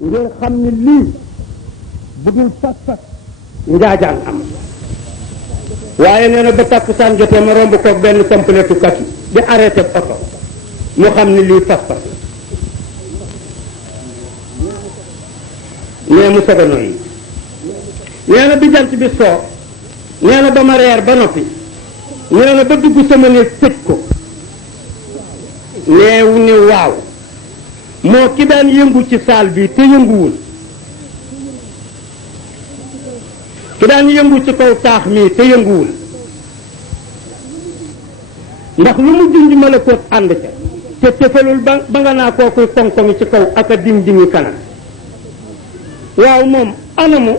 ngeen xam ni lii bu dul fas-fas njaajaan am. waaye nee na ba takkusaan jotee ma romb koog benn complétu kat yi di arrêté oto mu xam ni lii fas-fas nee mu soog a noyyi. nee na bi jant bi soo nee na ba ma reer ba noppi nee na ba dugg sama néeg tëj ko neewu ni waaw moo ki daan yëngu ci saal bi te yënguwul ki daan yëngu ci kaw taax mi te yënguwul ndax lu mu junj ma la koot ànd ca te tëfalul ba nga naa kookuy koŋ-koŋi ci kaw ak a ding-dingi kanam waaw moom anamu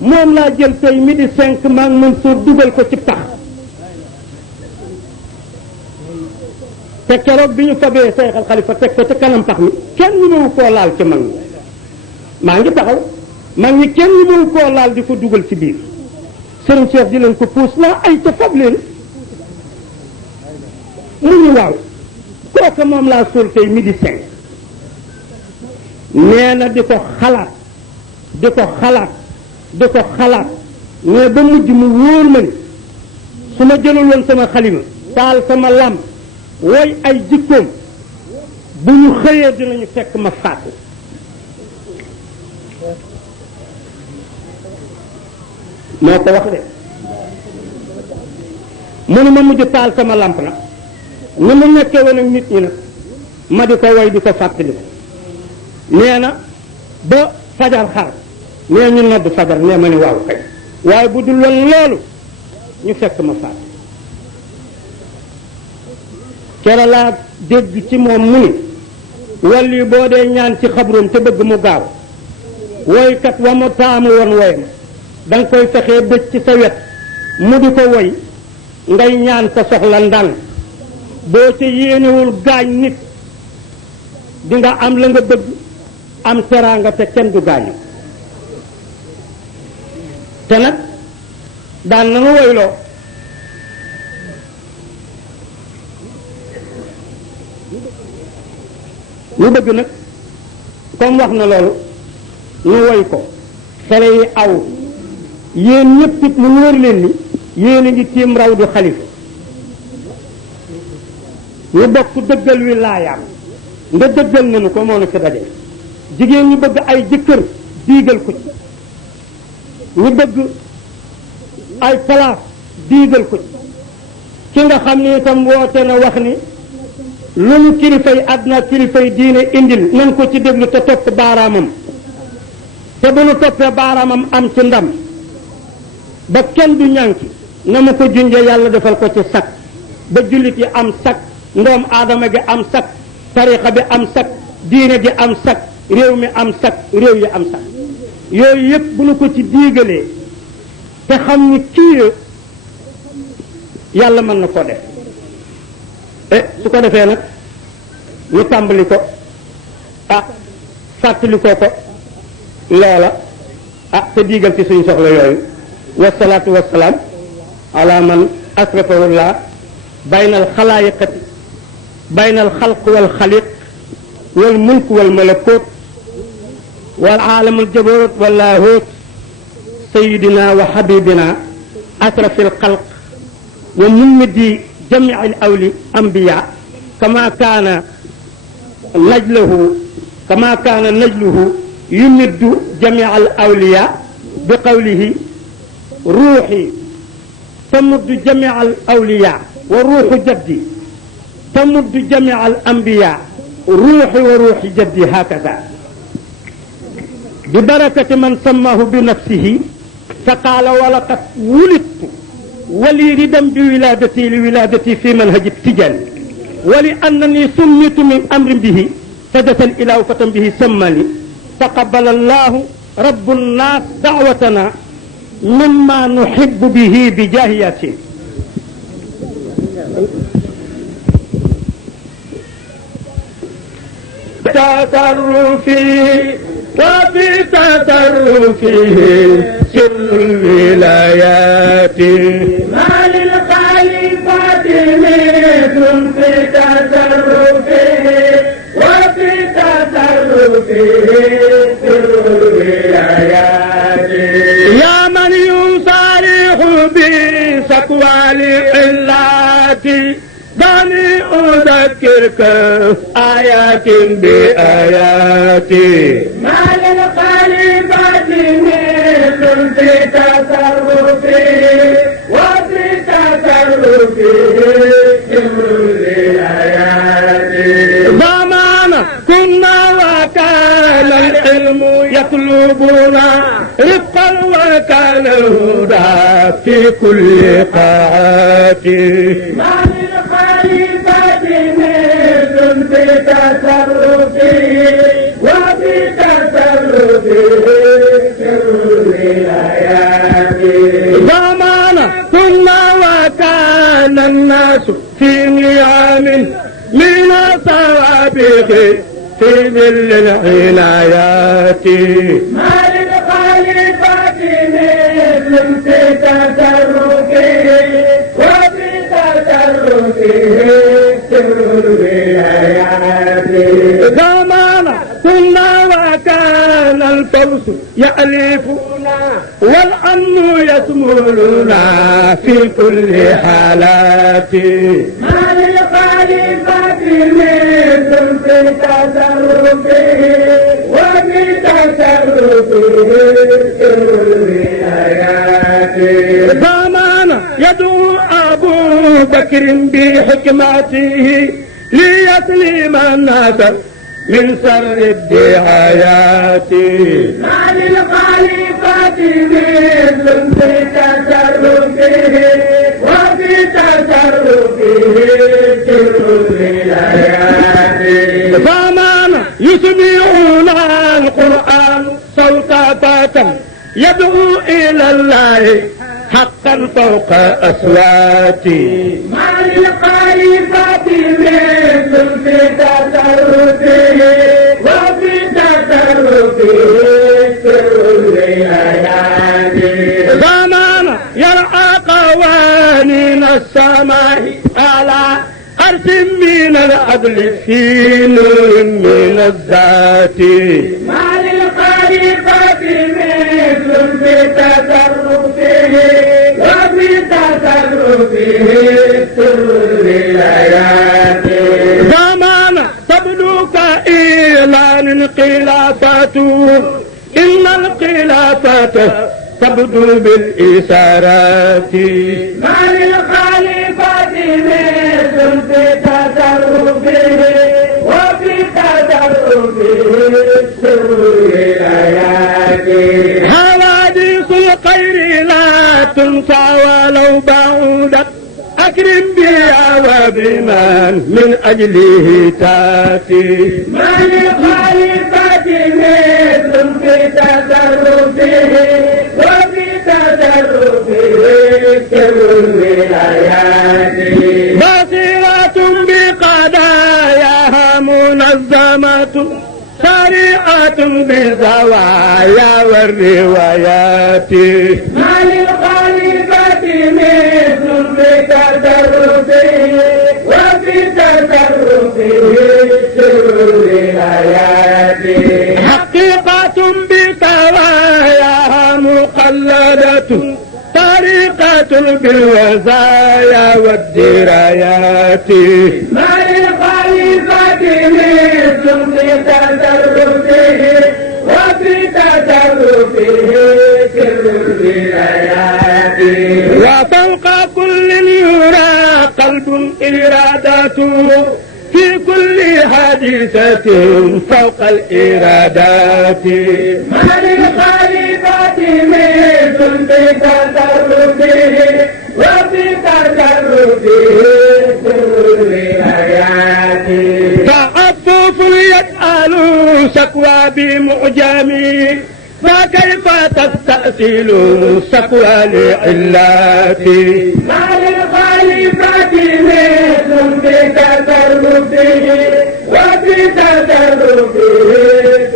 moom laa jël tey midi 5 maa ngi mën soo dugal ko ci pax te keroog bi ñu fabee Seexal Xalifa teg ko ci kanam pax mi kenn ñu mënu koo laal ci mag ñi maa ngi taxaw mag ñi kenn ñu mënu koo laal di ko dugal ci biir Serigne Cheikh di leen ko puus naa ay ca fab leen mu ñu waaw kooku moom laa suul tey midi 5 nee na di ko xalaat mais ba mujj mu wóor ma ni su ma jëlul woon sama xalima taal sama làmp woy ay jikkoom bu ñu xëyee dinañu fekk ma faatu moo ko wax de mënu ma mujj taal sama làmp nag ni mu nekkee woon ak nit ñi nag ma di ko woy di ko fàttali ko nee na ba fajar xar nee ñu nodd fajar nee ma ni waaw kay waaye bu dul woon loolu ñu fekk ma faat kera laa dégg ci moom mu ni wàll yi boo dee ñaan ci xabroom te bëgg mu gaaw woykat wa mu taamu woon woyam da nga koy fexee bëj ci sa wet mu di ko woy ngay ñaan sa soxla ndànk boo ca yéenewul gaañ nit di nga am la nga bëgg am teraanga te kenn du gaañu te nag daan na nu woyloo ñu bëgg nag comme wax na loolu ñu woy ko xale yi aw yéen ñëpp it mu wóor leen ni yéen a ngi tiim raw du xalifa ñu bokk dëggal wi laayaam nga dëggal nañu ko moo na fi daje jigéen ñu bëgg ay jëkkër diigal ko ci ñu bëgg ay place diigal ko ci ki nga xam ni itam woote na wax ni lu ñu kilifay àdduna kilifay diine indil nañ ko ci déglu te topp baaraamam te bu nu toppee baaraamam am ci ndam ba kenn du ñànki na ma ko junje yàlla defal ko ci sakk ba jullit yi am sakk ndoom aadama gi am sakk tarixa bi am sakk diine gi am sakk réew mi am sakk réew yi am sakk yooyu yëpp bu nu ko ci diigalee te xam ni kii yàlla mën na ko def su ko defee nag ñu tàmbali ko fàttali ko loola te diigal ci suñu soxla yooyu wasalaatu wasalaam ala man asrafahullah bayna al xalaayiqati bayna al xalq wal xaliq wal mulk wal malakut wal aalamul jabarut wal laahut sayidina wa habibina asrafil xalq wa mummidi jamii al awli ambiya kama kaana najluhu yumiddu jamii al awliya bi qawlihi ruuxi tamuddu jamii al awliya wa ruuxu jaddi tamuddu jamii al ambiya ruuxi wa ruuxi jaddi hakada bi barakati man sammahu bi nafsihi fa qaala walaqad wulidtu wali ridam bi wiladati li wiladati fi manhaji tijaan wali annani summitu min amrin bihi fadatan ilahu fatan bihi sammani taqabbala allahu rabbu nnaas da'watana mimma nuhibbu bihi bi jaahiyatin tatarrufi وفي تصرفه سر الولايات ما للخليفة مثل في تصرفه وفي تصرفه يا من يصارح بسكوى لعلاتي دعني أذكرك آيات بآياتي ما للخليفة مثل في تصرفه وفي تصرفه زمان كنا وكان العلم يطلبنا رفقا وكان الهدى في كل قاعات ما للخليفة مثل في تصرفه وفي تصرفه زمان كنا وكان الناس في نعم من صوابغ في ظل العنايات ما للخليفة مثل في تصرفه وفي تصرفه سر الولايات زمان كنا وكان الفوز يألفنا والأمن يسمرنا في كل حالات ما للخليفة مثل في تصرفه وفي تصرفه سر الولايات زمان يدعو أبو بكر بحكمته ليسلم الناس من سر الدعايات ما للخليفة مثل في تصرفه وفي تصرفه سر الولايات زمان يسمعنا القرآن صوت فتى يدعو إلى الله حقا فوق أصواتي ما للخليفة مثل في تصرفه وفي تصرفه سر الولايات زمان يرعى قوانين السماء على قرش من العدل في نور من الذات ما للخليفة مثل في تصرفه وفي تصرفه سر الولايات زمان تبدو كإعلان خلافته إن الخلافة تبدو بالإشارات ما للخليفة مثل في تصرفه وفي تصرفه سر الولايات حوادث الخير لا تنسى ولو بعودت أكرم بها وبمن من أجله تاتي ما للخليفة مثل في تصرفه وفي تصرفه سر الولايات بصيرة بقضاياها منظمة سريعة بزوايا والروايات ما للخليفة مثل في تصرفه وفي تصرفه سر الولايات حقيقة بقواياها مقلدة طريقة بالوزايا والدرايات ما للخليفة مثل في تصرفه وفي تصرفه سر الولايات وفوق كل يرى قلب إرادته في كل حادثة فوق الإرادات ما للخليفة مثل في تصرفه وفي تصرفه سر الولايات تعفف يسأل شكوى بمعجمه فكيف تستأصل شكوى لعلاتي ما للخليفة مثل في تصرفه وفي تصرفه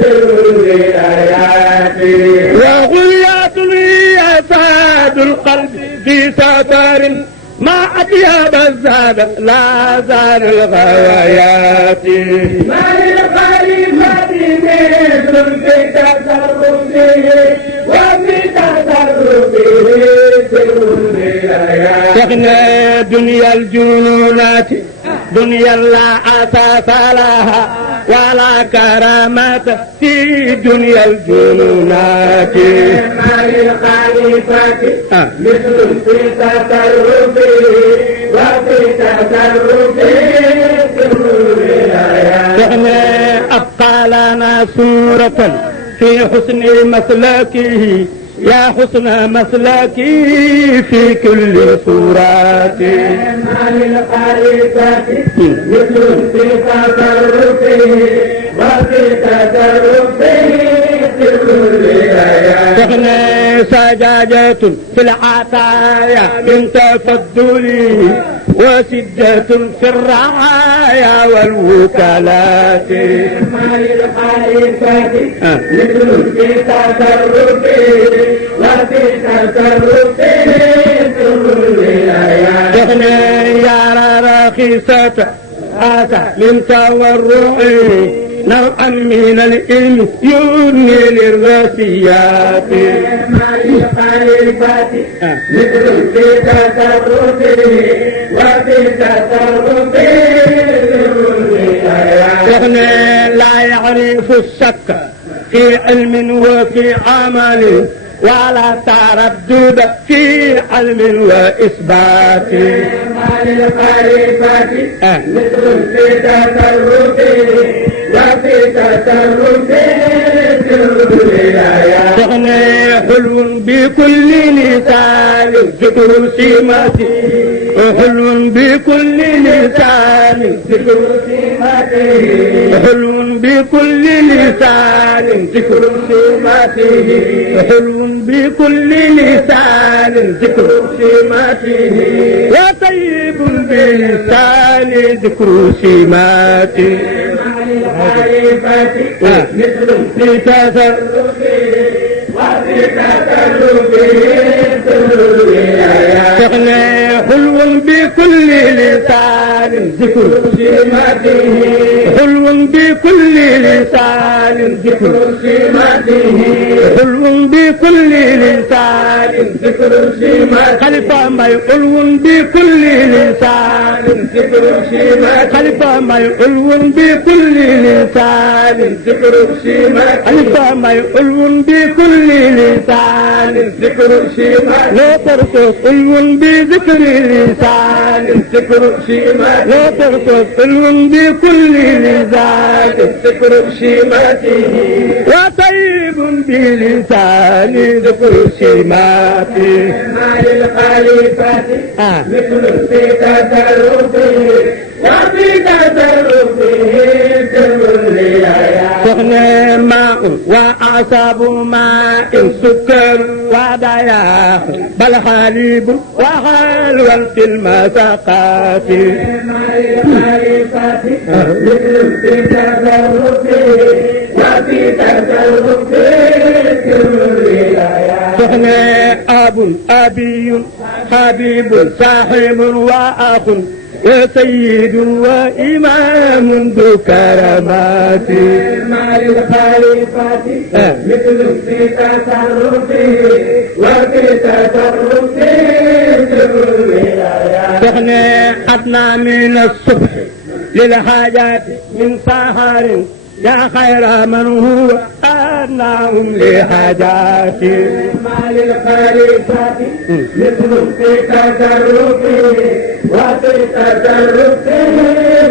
سر الولايات وغيات هي ساد القلب في سفر ما أطيب الزاد لا زال الغوايات ما للخليفة في تصرفه وفي تصرفه سر الولايات. شيخنا دنيا الجنونات دنيا لا أساس لها ولا كرامات في دنيا الجنونات. ما للخليفة مثل في تصرفه وفي تصرفه سر الولايات. شيخنا أبقى لنا صورة في حسن مسلكه يا حسن مسلكي في كل صورات. ما للخليفة مثل في تصرفه وفي تصرفه سر الولايات. شيخنا سجاجة في العطايا من تفضله وسجة في الرعايا والوكالات. ما للخليفة مثل في تصرفه وفي تصرفه سر الولايات. شيخنا يا رخيصة هذا من تورعه نوعا من العلم يغني للراسيات. ما للخليفة مثل في تصرفه وفي تصرفه سر الولايات. شيخنا لا يعرف الشك في علم وفي عمل ولا تردد في علم وإثبات. ما للخليفة مثل في تصرفه وفي تصرفه سر الولايات. شيخنا حلو بكل لسان ذكر سماته حلو بكل لسان ذكر سماته حلو بكل لسان ذكر سماته حلو بكل لسان ذكر سماته وطيب بلسان ذكر سماته. ما للخليفة مثل في تصرف وفي تصرفه سر الولايات. شيخنا حلو بكل لسان ذكر سماته حلو بكل لسان ذكر سماته حلو بكل لسان ذكر سماته خليفة ما حلو بكل لسان ذكر سماته خليفة ما حلو بكل لسان ذكر سماته خليفة ما حلو بكل لسان ذكر سماته لا ترقص حلو بذكر لسان ذكر سماته لا ترقص حلو بكل لسان ذكر سماته وطيب بلسان ذكر سماته. ما للخليفة مثل في تصرفه وفي تصرفه سر الولايات. شيخنا ماء وأعصاب ماء سكر ودياح بل حليب وحلوى في المساقات. ما للخليفة مثل في تصرفه وفي تصرفه سر الولايات. شيخنا أب أبي حبيب صاحب وأخ وسيد وإمام ذو كرامات. ما للخليفة مثل في تصرفه وفي تصرفه سر الولايات. شيخنا أدنى من الصبح للحاجات من سهر يا خير من هو أدناهم لحاجاتي. ما للخليفة مثل في تصرفه وفي تصرفه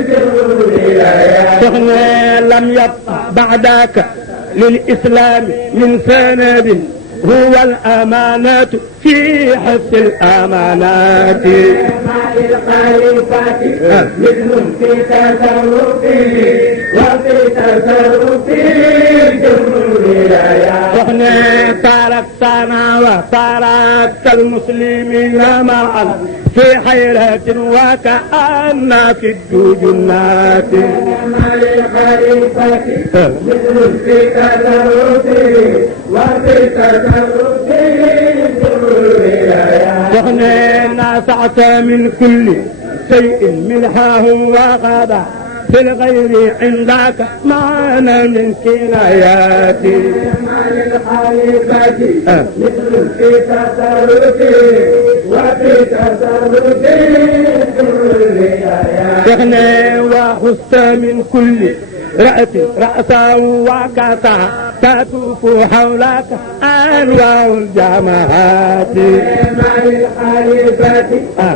سر الولايات. شيخنا لم يبق بعدك للإسلام من سند هو الأمانة في حفظ الأمانات. ما للخليفة مثل في تصرفه وفي تصرفه سر الولايات. شيخنا تركتنا وتركت المسلمين معا في حيرة وكأن في الجنات. ما للخليفة مثل في تصرفه وفي تصرفه سر الولايات. شيخنا نسعت من كل شيء منحه وغدا في الغير عندك معنا من كناياتي مع الخليفة مثل في تصرفي وفي تصرفي كل آيات شيخنا وخصت من كل رأسا وكسا تطوف حولك أنواع الجماعات مع الخليفة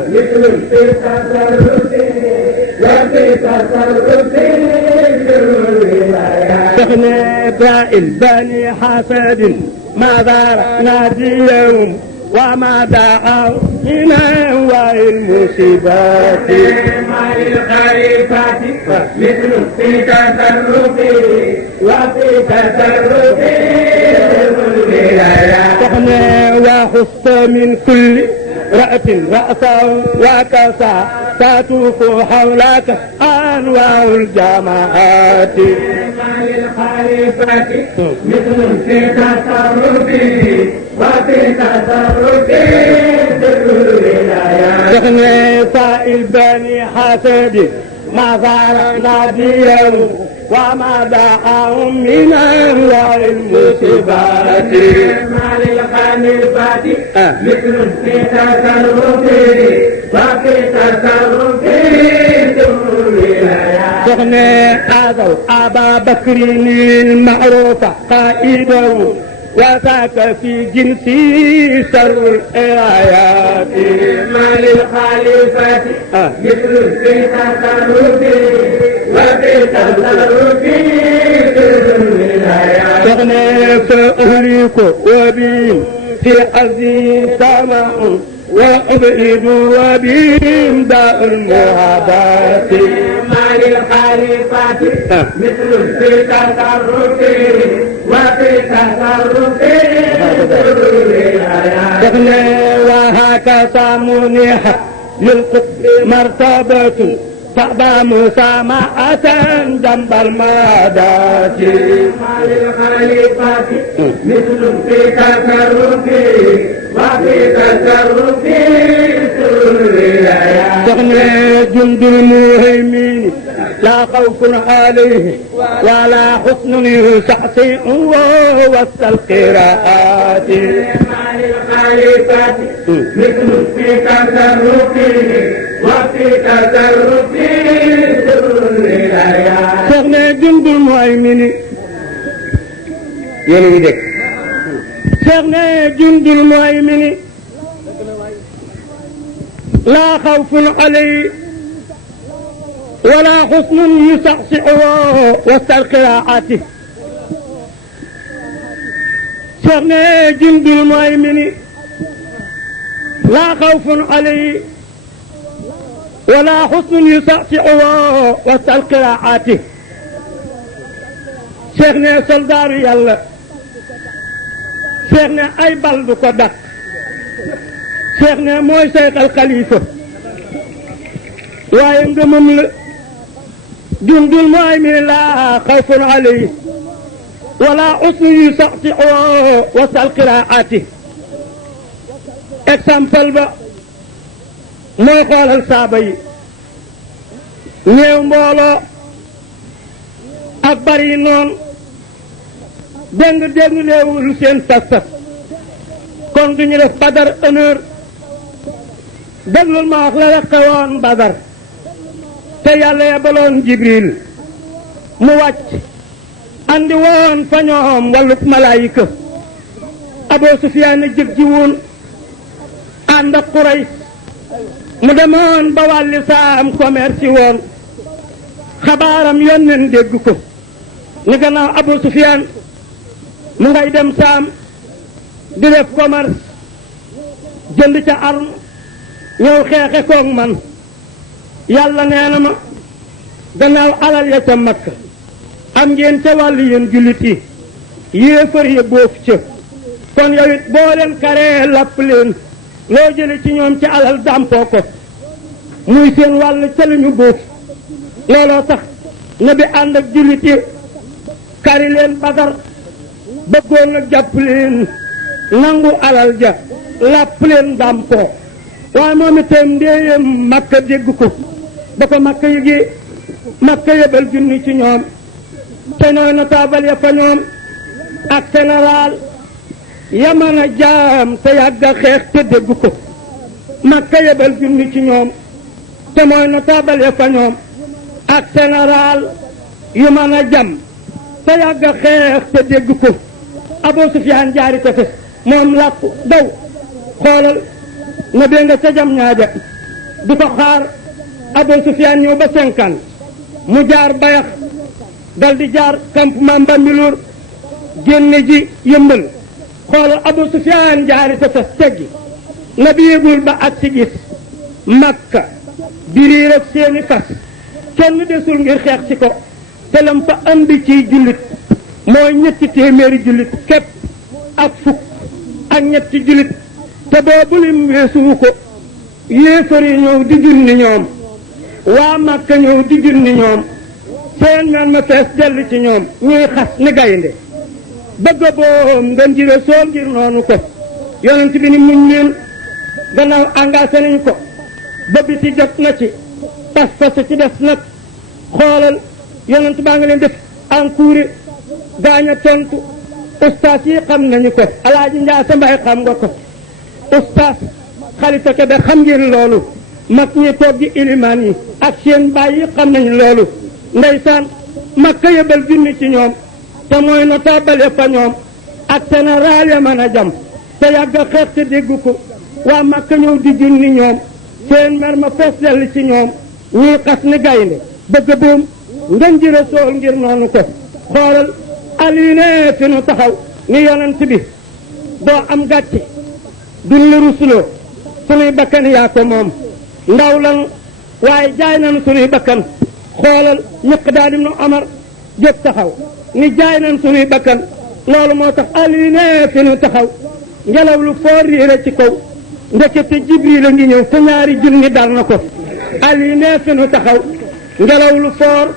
مثل في تصرفي وفي تصرفي كل آيات شيخنا داء البني حسد ما دار ناديهم وما دعوا من أنواع المصيبات مع الخليفة مثل في تصرفي وفي تصرفي والولايات شيخنا وخصت من كل رأسا وكسا تطوف حولك أنواع الجماعات مع الخليفة مثل في تصرفي وفي تصرفي الولايات شيخنا سائل بني حسد ما زار ناديهم وما دعاهم من أنواع المصيبات مع الخليفة مثل في تصرفي وفي تصرفي الولايات شيخنا آذوا أبا بكر المعروف قائده وذاك في جنسي شر الآيات مع الخليفة مثل في تصرفي وفي تصرفي الولايات شيخنا فأهليك وبهم في عزي سماء وأبعد وبهم داء المعاداة مع الخليفة مثل في تصرفي وفي تصرفي الولايات شيخنا وهكذا منح للقطب مرتبة فأبى مسامعة جنب المعاداة مع الخليفة مثل في تصرفي وفي تصرفي الولايات شيخنا جند المهيمين لا خوف عليه ولا حسن يستعصي وسط القراءات مع الخليفة مثل في تصرفي وفي تصرفي الولايات شيخنا جند المهيمين yéen a ngi dégg شيخنا جند المهيمن لا خوف عليه ولا حسن يصحصحه وسط القراءات شيخنا جند المهيمن لا خوف عليه ولا حسن يصحصحه وسط القراءات شيخنا soldaar yàlla Cheikh ne ay bal du ko dakk Cheikh ne mooy Seexal Xalifa waaye ngëmam la dundul mooy mi laa xawfun alayhi wala usnu yu saxti wasal qiraati exemple ba mooy xoolal saaba yi néew mbooloo ak bari noonu dégg léewul seen tas-tas kon duñu def badar honneur déglul ma wax la xewoon badar te yàlla yebaloon jibril mu wàcc andi woon fa ñoom wàllub malaayika Abu Sufyaan a jëg ji woon ànd ak Quraysh mu demoon ba wàlli saam commerce woon xabaaram yónneen dégg ko ni gannaaw Abu Sufyaan mu ngay dem saam di def commerce jënd ca arme ñëw xeexe koog man yàlla nee na ma gannaaw alal ya ca Makka am ngeen ca wàllu yéen jullit yi yéefar ya boof ca kon yow it boo leen karee lapp leen loo jële ci ñoom ci alal dàmpoo ko muy seen wàll ca la ñu boof looloo tax na bi ànd ak jullit yi kari leen Badar bëggoon na jàpp leen nangu alal ja làpp leen dàmpoo waaye moom itam ndéeyam Makka dégg ko ba ko Makka yëgee Makka yebal junni ci ñoom te nooy notable ya fa ñoom ak général ya mën a jaam te yàgg a xeex te dégg ko Makka yebal junni ci ñoom te mooy notable ya fa ñoom ak général yu mën a jam te yàgg a xeex te dégg ko Abu Sufyaan jaari te fes moom làkku daw xoolal na bee nga ca jam ñaaja di ko xaar Abu Sufyaan ñëw ba 50 mu jaar bayax dal di jaar campement Bambilor génne ji yëmbal xoolal Abu Sufyaan jaari te fes teggi na bi yëgul ba ak ci gis Makka biriir ak seeni fas kenn desul ngir xeex ci ko te lam fa andi ciy jullit mooy 300 jullit képp ak fukk ak ñetti jullit te boobu lim weesuwu ko yéefar yi ñëw di junni ñoom waa Makka ñëw di junni ñoom seen man ma fees dellu ci ñoom ñuy xas ni gaynde bëgg a boom ngeen ji Rasuul ngir noonu ko yonent bi ni muñ leen gannaaw engagé nañ ko ba biti jot na ci pas-pas ci des nag xoolal yonent baa nga leen def encouré gaañ a tontu ustaas yi xam nañu ko Alaaji Njaase Mbay xam nga ko ustaas Xalifa Kebe xam ngeen loolu mag ñi toog di ilimaan yi ak seen baay yi xam nañu loolu ndeysaan Makka yëbal junni ci ñoom te mooy notable fa ñoom ak général ya mën a jam te yàgg a xeex te dégg ko waa Makka ñëw di junni ñoom seen mer ma fees dell ci ñoom ñuy xas ni gaynde bëgg boom ngeen ji Rasuul ngir noonu ko xoolal Aliou ne fi nu taxaw ni yonent bi doo am gàcce duñ la rusuloo sunuy bakkan yaa ko moom ndaw lanu waaye jaay nañu sunuy bakkan xoolal Miqdaad ibnu Omar jóg taxaw ni jaay nañu sunuy bakkan loolu moo tax Aliou ne fi nu taxaw ngelaw lu foor riire ci kaw ndekete Jibril a ngi ñëw te ñaari junni dal na ko Aliou ne fi nu taxaw ngelaw lu foor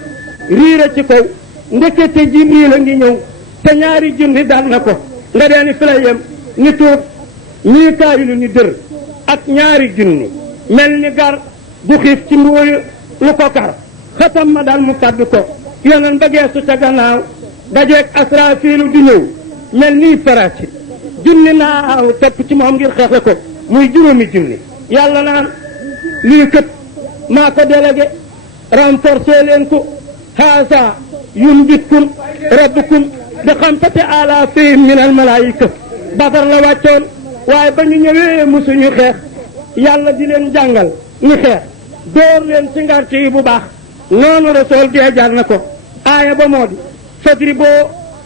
riire ci kaw ndekete Jibril a ngi ñëw te ñaari junni dal na ko nga deeni fi la yem ni tuub Mikaayilu ni dër ak ñaari junni mel ni gar gu xiif ci mbooyu lu ko kar xatam ma dal mu kaddu ko yonen ba geesu ca gannaaw dajeeg Asraafiilu di ñëw mel nii faraci junni naaw topp ci moom ngir xeexe ko muy juróomi junni yàlla naan lii kët maa ko délégué renforcer leen ko haasa yumditkum rabbukum bi 5000 min al malaayika Badar la wàccoon waaye ba ñu ñëwee musuñu xeex yàlla di leen jàngal ni xeex door leen ci ngarte yi bu baax noonu Rasuul dee jar na ko aaya ba moo di fadriboo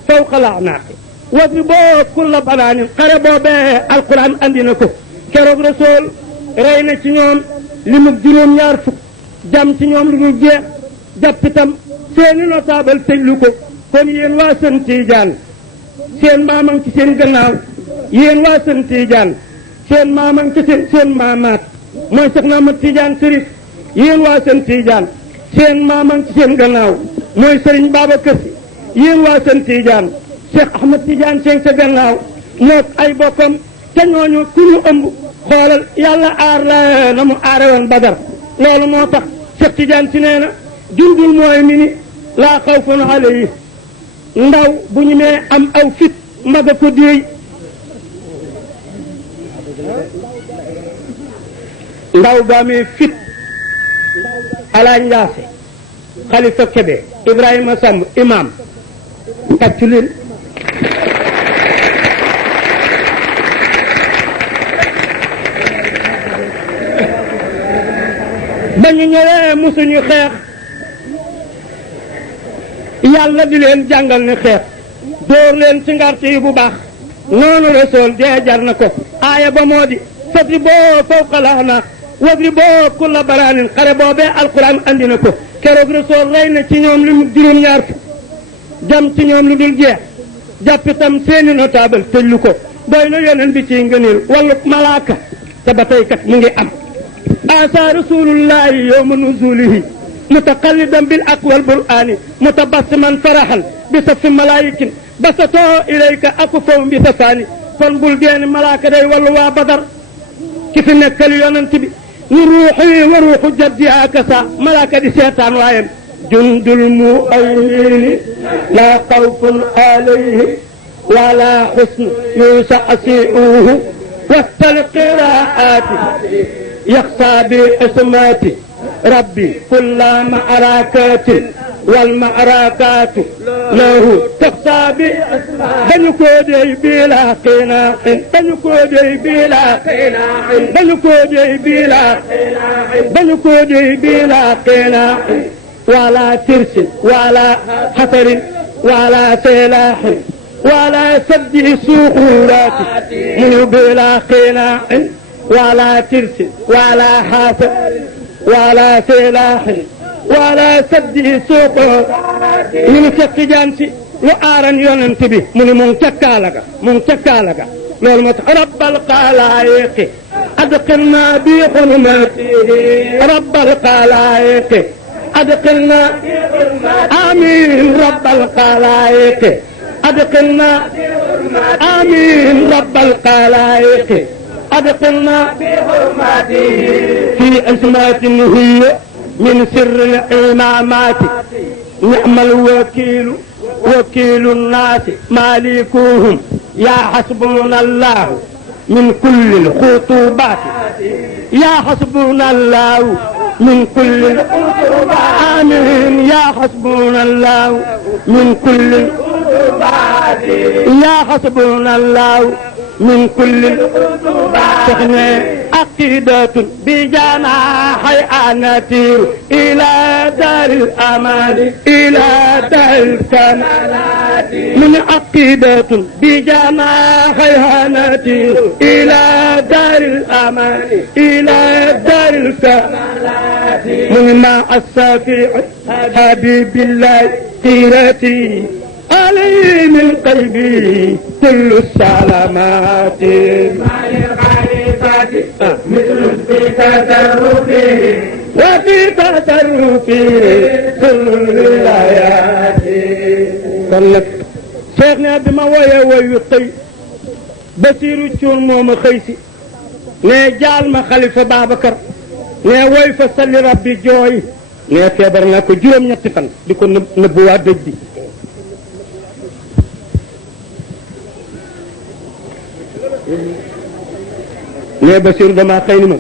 fawqa al-a'naaqi wadriboo kulla banaanin xare boobee alquran andi na ko keroog Rasuul rey na ci ñoom li mu juróom-ñaar fukk jam ci ñoom lu ñu jeex jàpp itam seeni notable tëjlu ko kon yéen waa Sën Tiijaan seen maamang ci seen gannaaw yéen waa Sën Tiijaan seen maamang ci seen maamaat mooy Soxna Ahmad Tiijaan Sërif yéen waa Sën Tiijaan seen maamang ci seen gannaaw mooy Serigne Babacar Sy yéen waa Sën Tiijaan Cheikh Ahmad Tiijaan seen sa gannaaw mook ay bokkam te ñooñu ku ñu ëmb xoolal yàlla aar la na mu aare woon Badar loolu moo tax Cheikh Tiijaan si nee na jundul mooy mi ni laa xawfun alayhi ndaw bu ñu nee am aw fit maga ko déey ndaw ba amee fit Alaa Njaase Xalifa Kebe Ibrahima Samb imam tàccu leen ba ñu ñëwee musuñu xeex yàlla di leen jàngal ne xeex dóor leen ci ngarte yi bu baax noonu Rasuul dee jar na ko aaya ba moo di fadriboo fawqa al-a'naaq wadriboo kulla banaanin xare boobee alquran andi na ko keroog Rasuul rey na ci ñoom lu mu juróom-ñaar fukk jam ci ñoom lu dul jeex jàpp itam seeni notable tëjlu ko doy na yoneen bi ciy ngëneel wàllu malaaka te ba tey kat mu ngi am asa rasulullahi yawma nuzulihi mutaqallidan bil aqwal qur'ani mutabassiman farahan bi safi malaayikin basatoo ilayka akfaw bi safaani kon bul deeni malaaka day wàllu waa Badar ki fi nekkal yonent bi ni ruuxi wa ruuxu jaddi akasa malaaka di seetaan waayam جند المؤمنين لا خوف عليهم ولا حزن يسعسئوه وسط القراءات يخصى باسمات ربي كل معركات والمعركات له تخصى باسمات بنكودي بلا قناع بنكودي بلا قناع بنكودي بلا بنكودي بلا قناع ولا ترس ولا حفر ولا سلاح ولا سد سقورات من بلا قناع ولا ترس ولا حفر ولا سلاح ولا سد سقورات من سقجانسي وآرن ينتبه من منتكالك لول رب الخلائق أدخلنا بحرمته رب الخلائق أدخلنا آمين رب الخلائق أدخلنا آمين رب الخلائق أدخلنا بحرمته في أزمات هي من سر الإمامات نعم الوكيل وكيل الناس مالكوهم يا حسبنا الله من كل الخطوبات يا حسبنا الله من كل الخطوبات آمين يا حسبنا الله من كل الخطوبات يا حسبنا الله من كل الخطوبات عقيدة بجناحي نطير إلى دار الأمان إلى دار الكمالات من عقيدة بجناحي نطير إلى دار الأمان إلى دار الكمالات من مع السفيع حبيب الله سيرتي علي من قلبي كل السلامات مثل في تصرفه وفي تصرفه كل الولايات كلك شيخنا بما ويطي بصير تشون موما خيسي ne jaal ma xalifa Babacar ne woy fa salli rabbi jooy ne feebar naa ko juróom-ñetti fan di ko nëbbu waa dëj bi ne Basiir dama xëy ni ma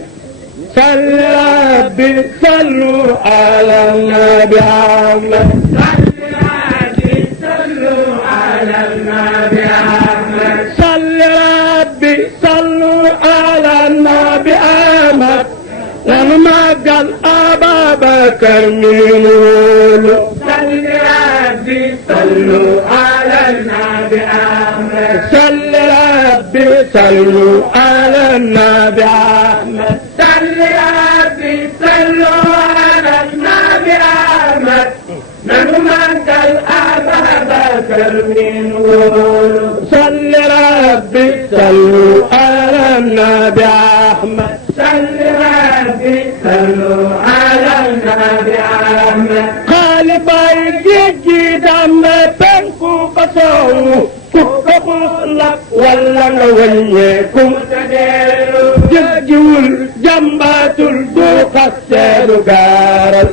salli rabbi sallu ala nabi Ahmad salli rabbi sallu ala nabi Ahmad salli rabbi sallu ala nabi Ahmad nanu màggal Ababakar mi wóolu salli rabbi sallu ala nabi Ahmad salli rabbi sallu ala nabi Ahmad salli rabbi sallu ala nabi Ahmad nanu màggal Ababakar mi wóolu salli rabbi sallu ala nabi Ahmad salli rabbi sallu ala nabi Ahmad xaalifay géej gi dame penku ba soowu ku ko lak walla nga wàññeeku jëggiwul jàmbaatul du xasteelu gaaral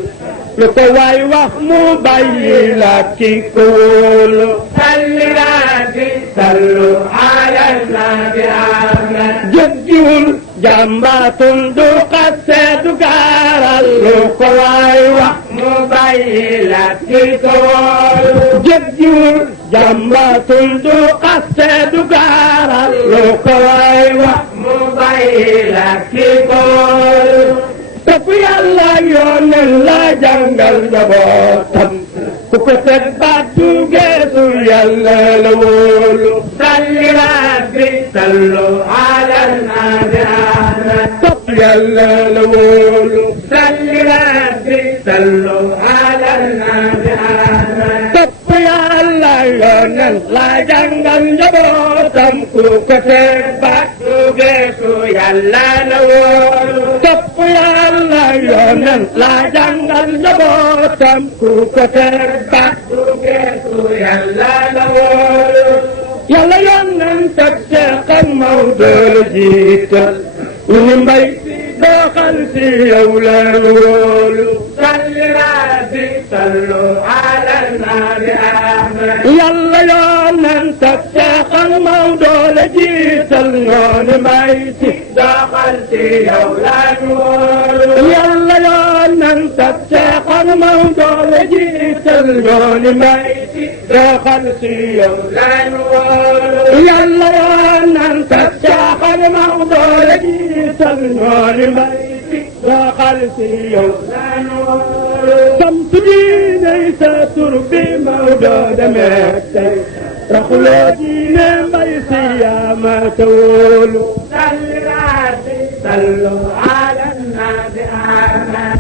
lu ko waay wax mu bàyyi la ki ko wóolu salli rabbi sallu ala nabi Ahmad jëggiwul jàmbaatul du xasteelu gaaral lu ko waay wax mu bàyyi la ki ko wóolu jëggiwul jàmbaatul du xasteelu gaaral lu ko waay wax mu bàyyi la ki ko wóolu topp yàlla yoonel la jàngal njabootam ku ko teg baat du geesu yàlla la wóolu salli rabbi sallu ala nabi Ahmad topp yàlla la wóolu salli rabbi sallu ala nabi Ahmad topp yàlla yoonel la jàngal njabootam ku ko teg baat du geesu yàlla la wóolu topp yàlla yoonel la jàngal njabootam ku ko teg baat du geesu yàlla la wóolu yàlla yoonel teg Cheikh ak Maodo la jiital ñu ni mbay doo xal si yow la wóolu salli rabbi صلوا على النبي أحمد yàlla yoon nan sa seexal Maodo la jiital ñooni may si دخل في يولان ولو yàlla yoon nan sa seexal Maodo la jiital ñooni may si doxal si yow لان ولو yàlla yoon nan sa seexal Maodo la jiital ñooni may si doxal si yow لان ولو samp diine sa tur bi Maodo demee tey raxuloo diine mbay si yaa ma te wóolu صلوا على النبي أحمد